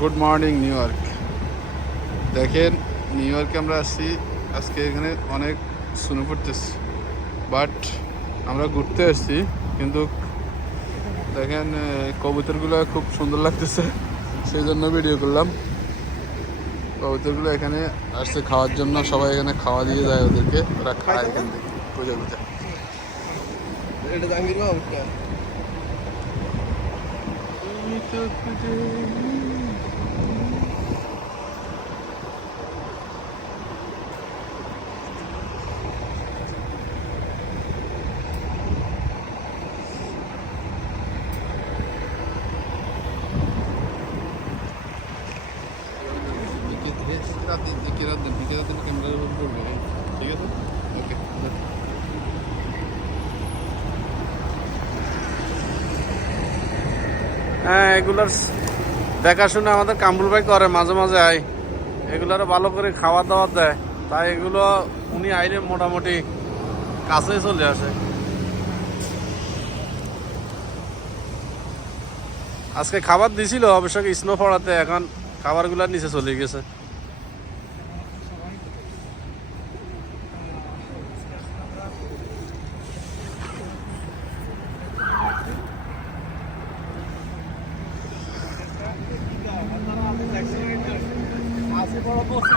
Good morning new York. দেখেন new ইয়র্কে আমরা আসছি, আজকে এখানে অনেক স্নো পড়তেছি, বাট আমরা ঘুরতে আসছি। কিন্তু দেখেন কবুতরগুলো খুব সুন্দর লাগতেছে, সেই জন্য ভিডিও করলাম। কবুতরগুলো এখানে আসছে খাওয়ার জন্য, সবাই এখানে খাওয়া দিয়ে যায় ওদেরকে, ওরা খায় এখান থেকে খুঁজে খুঁজে। এটা জাহাঙ্গীর অবস্থা ক্যামেরার উপর পড়বে, ঠিক আছে? ওকে। হ্যাঁ, এগুলার দেখাশোনা আমাদের কামরুল ভাই করে, মাঝে মাঝে আয় এগুলারও ভালো করে খাওয়া দাওয়া দেয়, তাই এগুলো উনি আইলে মোটামুটি কাছে চলে আসে। আজকে খাবার দিছিল অবশ্য স্নো পড়াতে, এখন খাবারগুলোর নিচে চলে গেছে। আসে বড় বসে